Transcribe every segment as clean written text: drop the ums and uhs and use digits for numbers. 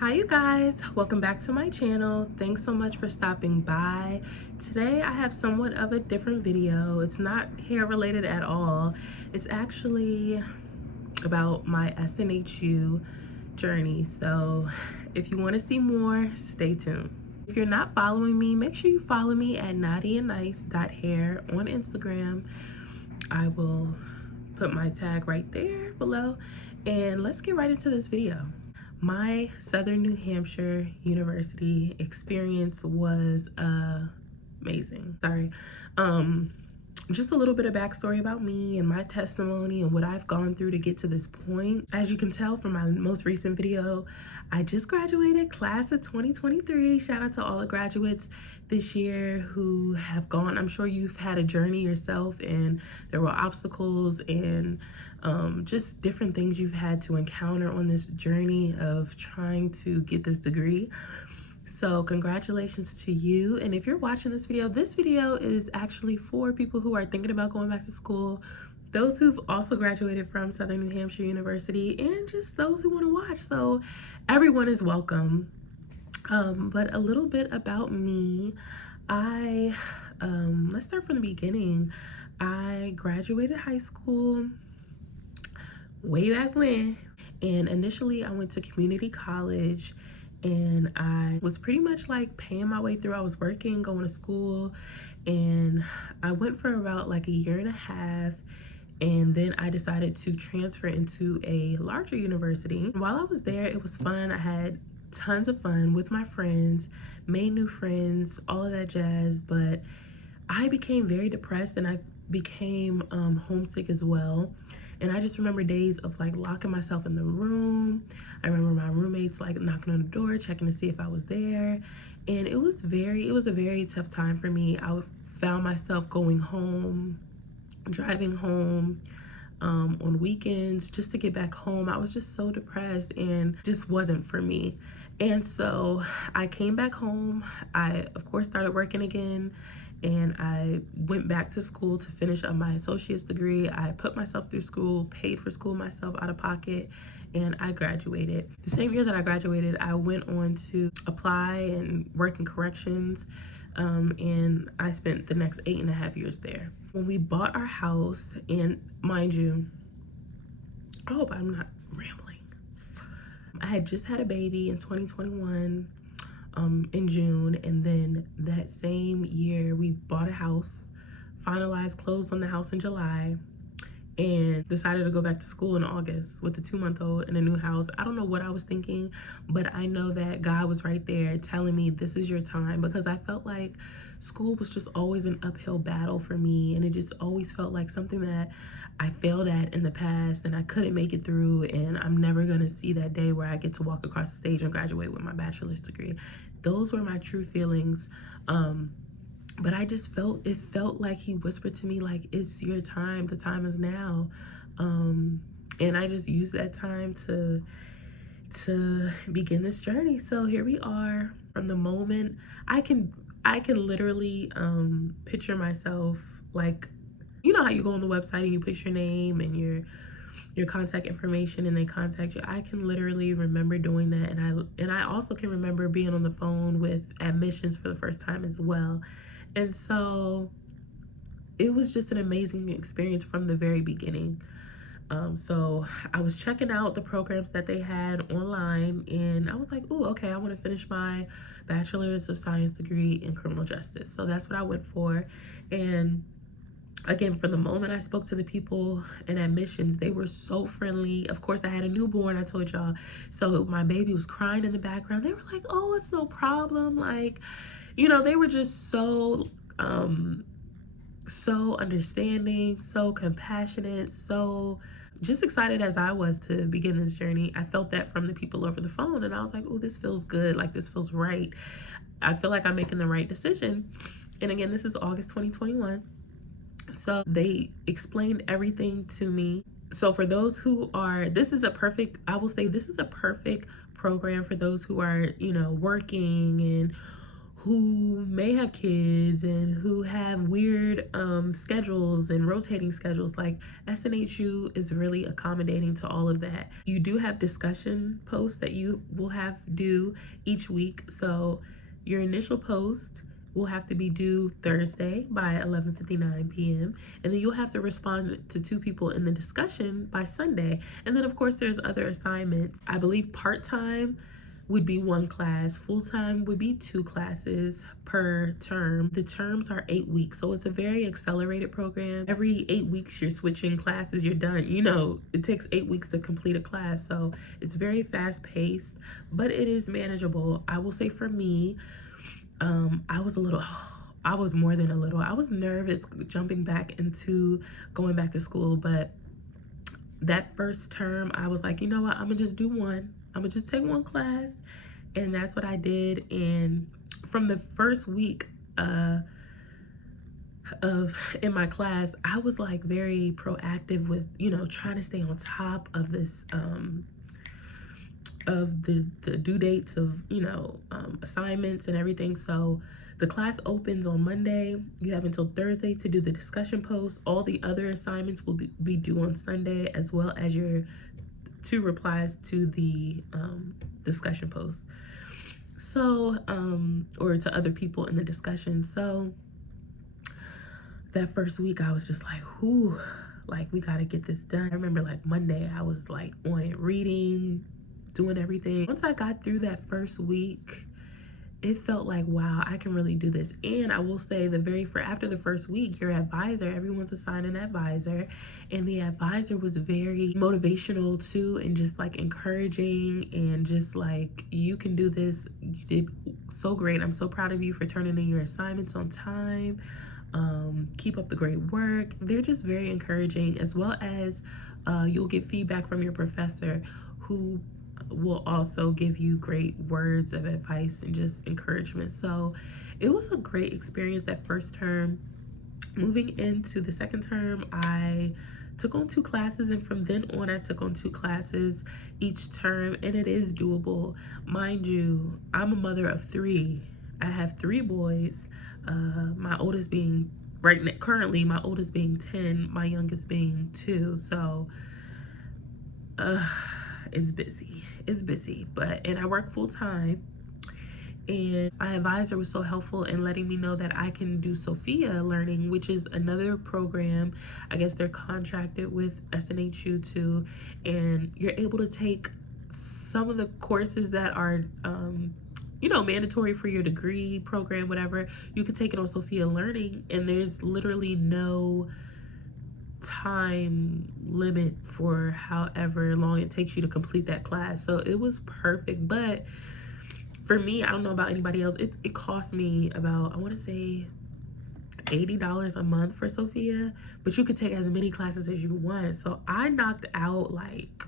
Hi you guys, welcome back to my channel. Thanks so much for stopping by. Today I have somewhat of a different video. It's not hair related at all. It's actually about my SNHU journey. So if you want to see more, stay tuned. If you're not following me, make sure you follow me at nadianice.hair on Instagram. I will put my tag right there below, and let's get right into this video. My Southern New Hampshire University experience was amazing. Just a little bit of backstory about me and my testimony and what I've gone through to get to this point. As you can tell from my most recent video, I just graduated, class of 2023. Shout out to all the graduates this year who have gone. I'm sure you've had a journey yourself, and there were obstacles and just different things you've had to encounter on this journey of trying to get this degree. So congratulations to you. And if you're watching this video is actually for people who are thinking about going back to school, those who've also graduated from Southern New Hampshire University, and just those who want to watch. So everyone is welcome. But a little bit about me. Let's start from the beginning. I graduated high school way back when, and initially I went to community college, and I was pretty much like paying my way through. I was working, going to school, and I went for about like a year and a half, and then I decided to transfer into a larger university. While I was there, it was fun. I had tons of fun with my friends, made new friends, all of that jazz, but I became very depressed, and I became homesick as well. And I just remember days of like locking myself in the room. I remember my roommates like knocking on the door, checking to see if I was there. And it was a very tough time for me. I found myself going home, driving home on weekends just to get back home. I was just so depressed, and just wasn't for me. And so I came back home. I, of course, started working again, and I went back to school to finish up my associate's degree. I put myself through school, paid for school myself out of pocket, and I graduated. The same year that I graduated, I went on to apply and work in corrections, and I spent the next 8.5 years there. When we bought our house, and mind you, I hope I'm not rambling. I had just had a baby in 2021. In June, and then that same year we bought a house, finalized, closed on the house in July, and decided to go back to school in August with a 2-month-old in a new house. I don't know what I was thinking, but I know that God was right there telling me this is your time, because I felt like school was just always an uphill battle for me, and it just always felt like something that I failed at in the past and I couldn't make it through, and I'm never gonna see that day where I get to walk across the stage and graduate with my bachelor's degree. Those were my true feelings. But I just felt like he whispered to me, like, it's your time, the time is now. And I just used that time to begin this journey. So here we are. From the moment I can literally picture myself, like, you know how you go on the website and you put your name and your contact information and they contact you. I can literally remember doing that, and I also can remember being on the phone with admissions for the first time as well. And so it was just an amazing experience from the very beginning. So I was checking out the programs that they had online, and I was like, oh, okay, I want to finish my bachelor's of science degree in criminal justice. So that's what I went for. And again, from the moment I spoke to the people in admissions, they were so friendly. Of course, I had a newborn, I told y'all. So my baby was crying in the background. They were like, oh, it's no problem. Like, you know, they were just so understanding, so compassionate, so just excited as I was to begin this journey. I felt that from the people over the phone, and I was like, oh, this feels good. Like, this feels right. I feel like I'm making the right decision. And again, this is August 2021. So they explained everything to me. So for those who are, I will say this is a perfect program for those who are, you know, working and who may have kids and who have weird schedules and rotating schedules. Like SNHU is really accommodating to all of that. You do have discussion posts that you will have due each week. So your initial post will have to be due Thursday by 11:59 p.m. and then you'll have to respond to 2 people in the discussion by Sunday. And then of course there's other assignments. I believe part-time would be 1 class, full-time would be 2 classes per term. The terms are 8 weeks, so it's a very accelerated program. Every 8 weeks you're switching classes, you're done. You know, it takes 8 weeks to complete a class, so it's very fast-paced, but it is manageable. I will say for me, I was more than a little. I was nervous jumping back into going back to school, but that first term, I was like, you know what, I'm gonna just do one. I'm gonna just take 1 class, and that's what I did. And from the first week of in my class, I was like very proactive with, you know, trying to stay on top of this of the due dates of, you know, assignments and everything. So the class opens on Monday. You have until Thursday to do the discussion post. All the other assignments will be due on Sunday, as well as your 2 replies to the discussion post. So, or to other people in the discussion. So that first week I was just like, whew, like we gotta get this done. I remember like Monday I was like on it, reading, doing everything. Once I got through that first week, it felt like, wow, I can really do this. And I will say after the first week, your advisor, everyone's assigned an advisor, and the advisor was very motivational too, and just like encouraging, and just like, you can do this. You did so great. I'm so proud of you for turning in your assignments on time. Keep up the great work. They're just very encouraging, as well as you'll get feedback from your professor, who will also give you great words of advice and just encouragement. So it was a great experience that first term. Moving into the second term, I took on 2 classes, and from then on I took on 2 classes each term, and it is doable. Mind you, I'm a mother of 3. I have 3 boys, my oldest being currently my oldest being 10, my youngest being 2. So it's busy, and I work full-time. And my advisor was so helpful in letting me know that I can do Sophia Learning, which is another program. I guess they're contracted with SNHU too, and you're able to take some of the courses that are you know, mandatory for your degree program, whatever. You can take it on Sophia Learning, and there's literally no time limit for however long it takes you to complete that class. So it was perfect. But for me, I don't know about anybody else, it cost me about, I want to say $80 a month for Sophia, but you could take as many classes as you want. So I knocked out, like,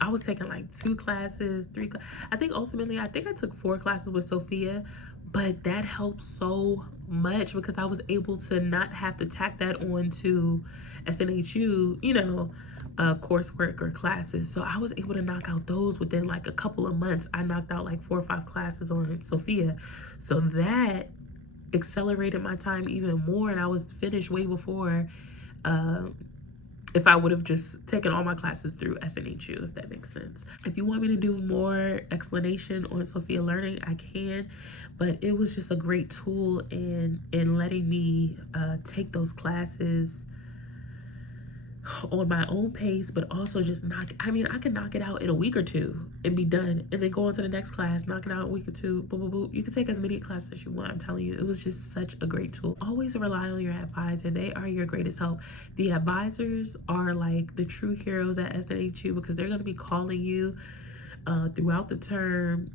I was taking like 2 classes, 3 I think ultimately I took 4 classes with Sophia, but that helped so much because I was able to not have to tack that on to SNHU, you know, coursework or classes. So I was able to knock out those within like a couple of months. I knocked out like 4 or 5 classes on Sophia. So that accelerated my time even more, and I was finished way before if I would have just taken all my classes through SNHU, if that makes sense. If you want me to do more explanation on Sophia Learning, I can, but it was just a great tool in letting me take those classes on my own pace, but also just I can knock it out in a week or 2 and be done, and then go on to the next class, knock it out in a week or 2, boom, boom, boom. You can take as many classes as you want. I'm telling you, it was just such a great tool. Always rely on your advisor. They are your greatest help. The advisors are like the true heroes at SNHU, because they're going to be calling you throughout the term,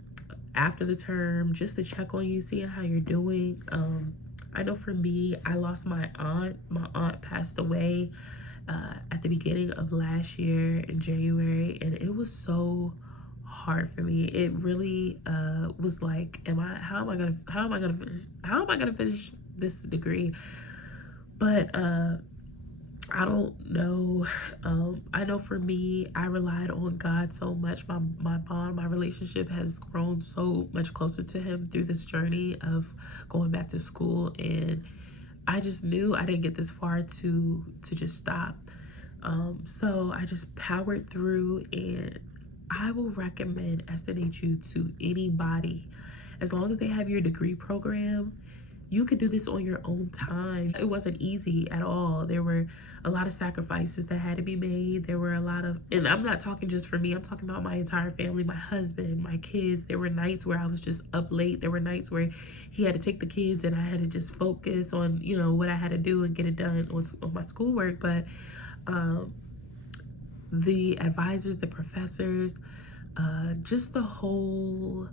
after the term, just to check on you, seeing how you're doing. I know for me, I lost my aunt. My aunt passed away at the beginning of last year in January, and it was so hard for me. It really was like, how am I gonna finish this degree? But I don't know. I know for me, I relied on God so much. My bond, my relationship has grown so much closer to Him through this journey of going back to school, and I just knew I didn't get this far to just stop. So I just powered through, and I will recommend SNHU to anybody. As long as they have your degree program, you could do this on your own time. It wasn't easy at all. There were a lot of sacrifices that had to be made. There were a lot of, and I'm not talking just for me, I'm talking about my entire family, my husband, my kids. There were nights where I was just up late. There were nights where he had to take the kids and I had to just focus on, you know, what I had to do and get it done on my schoolwork. But the advisors, the professors, just the whole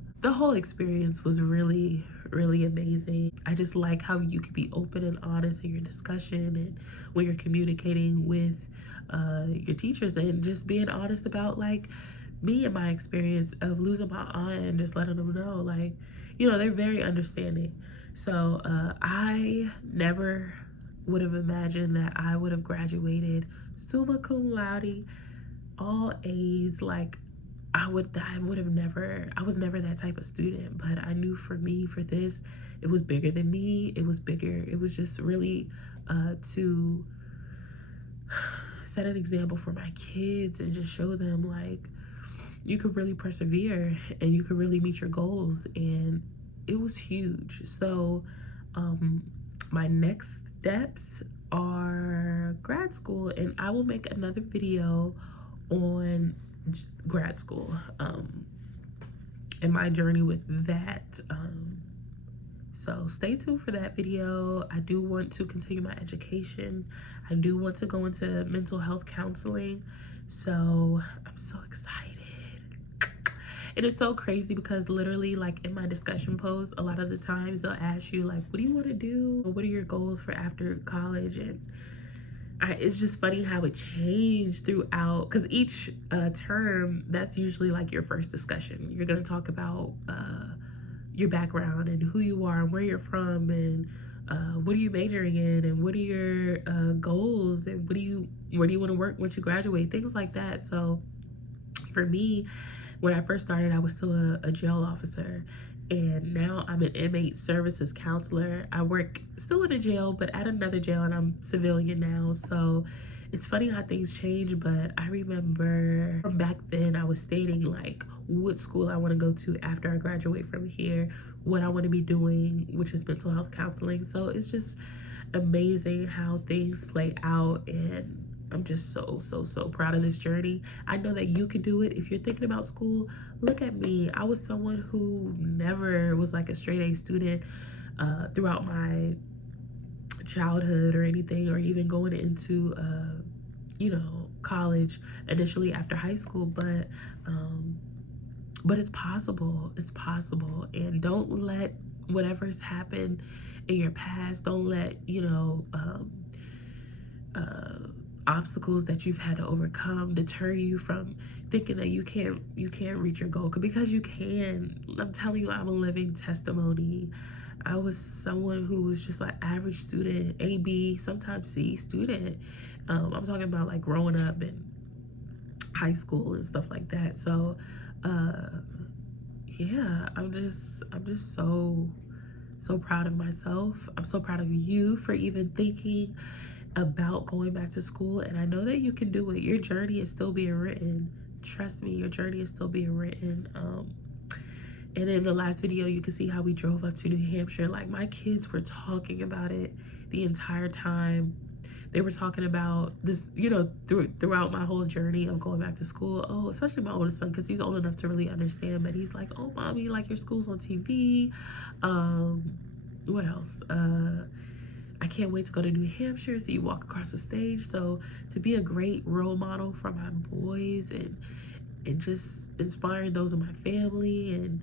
experience was really amazing. I just like how you can be open and honest in your discussion and when you're communicating with your teachers, and just being honest about like me and my experience of losing my aunt, and just letting them know, like, you know, they're very understanding. So I never would have imagined that I would have graduated summa cum laude, all A's. Like, I would have never, I was never that type of student, but I knew for me, for this, it was bigger than me. It was bigger. It was just really to set an example for my kids and just show them like you could really persevere and you could really meet your goals. And it was huge. So my next steps are grad school, and I will make another video on grad school and my journey with that. So stay tuned for that video. I do want to continue my education. I do want to go into mental health counseling. So I'm so excited. It is so crazy because literally, like, in my discussion posts, a lot of the times they'll ask you like, what do you want to do? What are your goals for after college? And it's just funny how it changed throughout, because each term, that's usually like your first discussion. You're going to talk about your background and who you are and where you're from, and what are you majoring in, and what are your goals, and where do you want to work once you graduate, things like that. So for me, when I first started, I was still a jail officer, and now I'm an inmate services counselor. I work still in a jail, but at another jail, and I'm civilian now. So it's funny how things change, but I remember from back then, I was stating like what school I want to go to after I graduate from here, what I want to be doing, which is mental health counseling. So it's just amazing how things play out, and I'm just so proud of this journey. I know that you can do it. If you're thinking about school, look at me. I was someone who never was like a straight A student throughout my childhood or anything, or even going into you know, college initially after high school. But it's possible. It's possible. And don't let whatever's happened in your past, don't let, you know, obstacles that you've had to overcome deter you from thinking that you can't reach your goal, because you can. I'm telling you, I'm a living testimony. I was someone who was just like average student, A, B, sometimes C student. I'm talking about like growing up in high school and stuff like that. So yeah, I'm just so proud of myself. I'm so proud of you for even thinking about going back to school, and I know that you can do it. Your journey is still being written. Trust me, your journey is still being written. And in the last video, you can see how we drove up to New Hampshire. Like, my kids were talking about it the entire time. They were talking about this, you know, throughout my whole journey of going back to school. Oh, especially my oldest son, because he's old enough to really understand. But he's like, oh, mommy, like, your school's on TV. What else? I can't wait to go to New Hampshire, so you walk across the stage. So to be a great role model for my boys, and just inspiring those in my family, and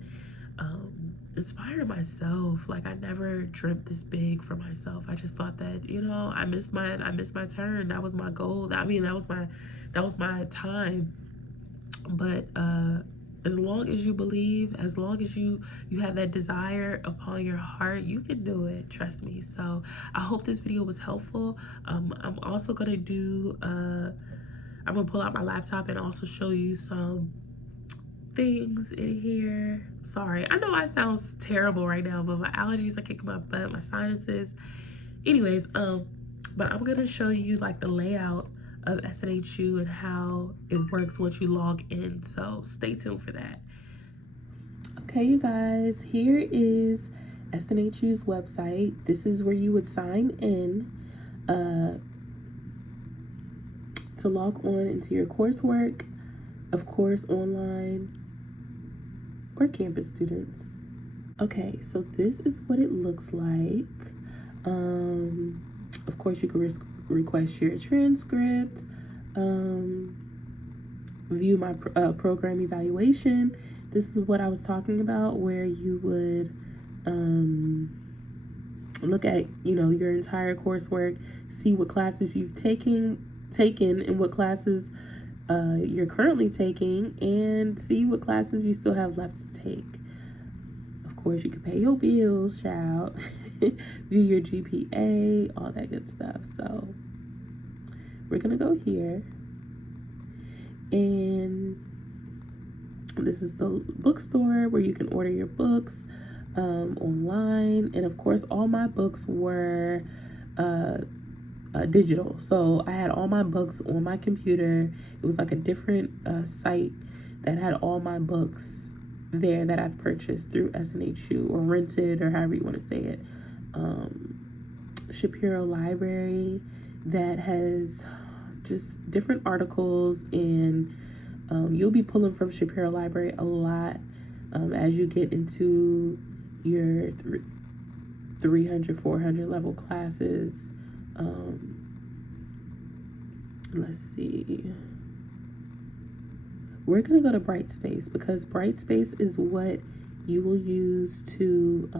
inspiring myself. Like, I never dreamt this big for myself. I just thought that, you know, I missed my turn. That was my goal. I mean, that was my time. But as long as you believe, as long as you have that desire upon your heart, you can do it, trust me. So I hope this video was helpful. I'm also gonna do I'm gonna pull out my laptop and also show you some things in here. Sorry, I know I sound terrible right now, but my allergies are kicking my butt, my sinuses. Anyways, but I'm gonna show you like the layout of SNHU and how it works once you log in. So stay tuned for that. Okay, you guys, here is SNHU's website. This is where you would sign in to log on into your coursework, of course, online or campus students. Okay, so this is what it looks like. Of course, you can request your transcript, view my program evaluation. This is what I was talking about, where you would look at, your entire coursework, see what classes you've taken and what classes you're currently taking, and see what classes you still have left to take. Of course, you can pay your bills, child. View your GPA, all that good stuff. So we're gonna go here, and this is the bookstore where you can order your books online. And of course, all my books were digital, so I had all my books on my computer. It was like a different site that had all my books there that I've purchased through SNHU or rented, or however you want to say it. Shapiro Library that has just different articles, and you'll be pulling from Shapiro Library a lot as you get into your 300, 400 level classes. Let's see. We're gonna go to Brightspace because Brightspace is what you will use to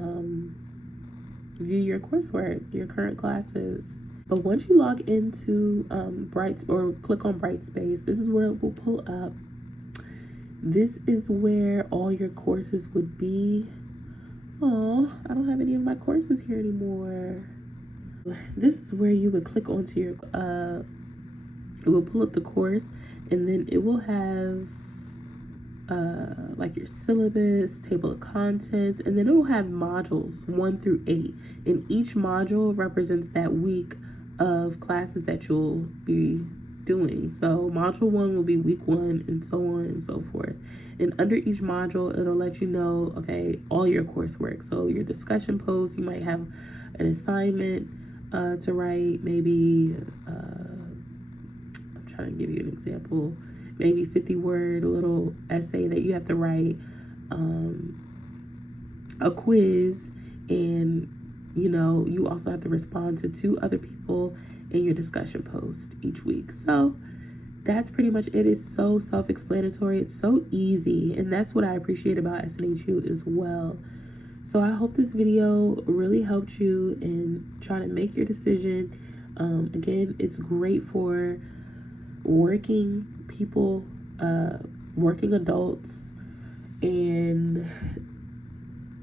view your coursework, your current classes. But once you log into click on Brightspace, this is where it will pull up. This is where all your courses would be. Oh, I don't have any of my courses here anymore. This is where you would click onto your it will pull up the course, and then it will have like your syllabus, table of contents, and then it will have modules 1 through 8, and each module represents that week of classes that you'll be doing. So module 1 will be week 1, and so on and so forth. And under each module, it'll let you know, okay, all your coursework. So your discussion posts, you might have an assignment to write, maybe I'm trying to give you an example, maybe 50-word little essay that you have to write, a quiz, and you also have to respond to 2 other people in your discussion post each week. So that's pretty much it. It's so self-explanatory. It's so easy, and that's what I appreciate about SNHU as well. So I hope this video really helped you in trying to make your decision. Again, it's great for working people, working adults, and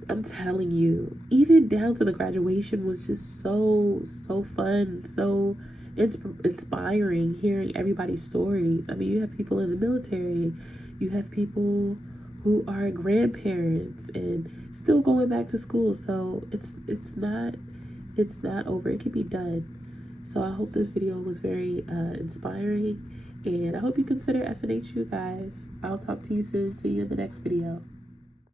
I'm telling you, even down to the graduation was just so fun, so inspiring, hearing everybody's stories. I mean, you have people in the military, you have people who are grandparents and still going back to school. So it's not over. It can be done. So I hope this video was very inspiring, and I hope you consider SNHU, guys. I'll talk to you soon. See you in the next video.